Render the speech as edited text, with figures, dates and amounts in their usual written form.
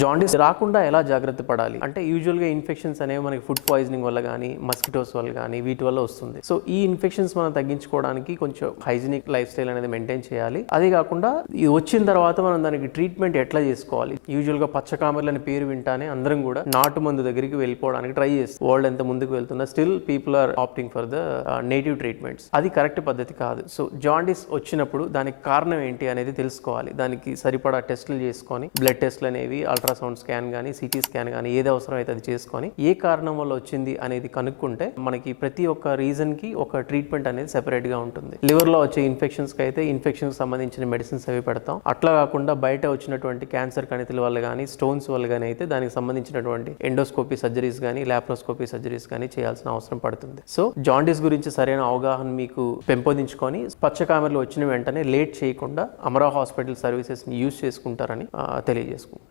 Jaundice రాకుండా ఎలా జాగ్రత్త పడాలి అంటే యూజువల్గా ఇన్ఫెక్షన్స్ అనేవి మనకి ఫుడ్ పాయిజనింగ్ వల్ల కానీ మస్కిటోస్ వల్ల కానీ వీటి వల్ల వస్తుంది. సో ఈ ఇన్ఫెక్షన్స్ మనం తగ్గించుకోవడానికి కొంచెం హైజీనిక్ లైఫ్ స్టైల్ అనేది మెయింటైన్ చేయాలి. అదే కాకుండా ఇది వచ్చిన తర్వాత మనం దానికి ట్రీట్మెంట్ ఎట్లా చేసుకోవాలి. యూజువల్గా పచ్చకామెర్లు అనే పేరు వింటానే అందరం కూడా నాటు మందు దగ్గరికి వెళ్ళిపోవడానికి ట్రై చేస్తారు. వరల్డ్ ఎంత ముందుకు వెళ్తున్నా still people are opting for the native treatments. అది కరెక్ట్ పద్ధతి కాదు. సో జాండీస్ వచ్చినప్పుడు దానికి కారణం ఏంటి అనేది తెలుసుకోవాలి. దానికి సరిపడా టెస్టులు చేసుకొని బ్లడ్ టెస్ట్లు అనేవి అల్ట్రాసౌండ్ స్కాన్ కానీ సిటీ స్కాన్ కానీ ఏది అవసరం అయితే అది చేసుకొని ఏ కారణం వల్ల వచ్చింది అనేది కనుక్కుంటే మనకి ప్రతి ఒక్క రీజన్ కి ఒక ట్రీట్మెంట్ అనేది సెపరేట్ గా ఉంటుంది. లివర్ లో వచ్చే ఇన్ఫెక్షన్స్ కి అయితే ఇన్ఫెక్షన్స్ సంబంధించిన మెడిసిన్స్ అవి పెడతాం. అట్లా కాకుండా బయట వచ్చినటువంటి క్యాన్సర్ కణితుల వల్ల కానీ స్టోన్స్ వల్ల కానీ అయితే దానికి సంబంధించినటువంటి ఎండోస్కోపీ సర్జరీస్ కానీ లాప్రోస్కోపీ సర్జరీస్ కానీ చేయాల్సిన అవసరం పడుతుంది. సో జాండీస్ గురించి సరైన అవగాహన మీకు పెంపొందించుకొని పచ్చకామెర్లు వచ్చిన వెంటనే లేట్ చేయకుండా అమరా హాస్పిటల్ సర్వీసెస్ ని యూజ్ చేసుకుంటారని తెలియజేసుకుంటాం.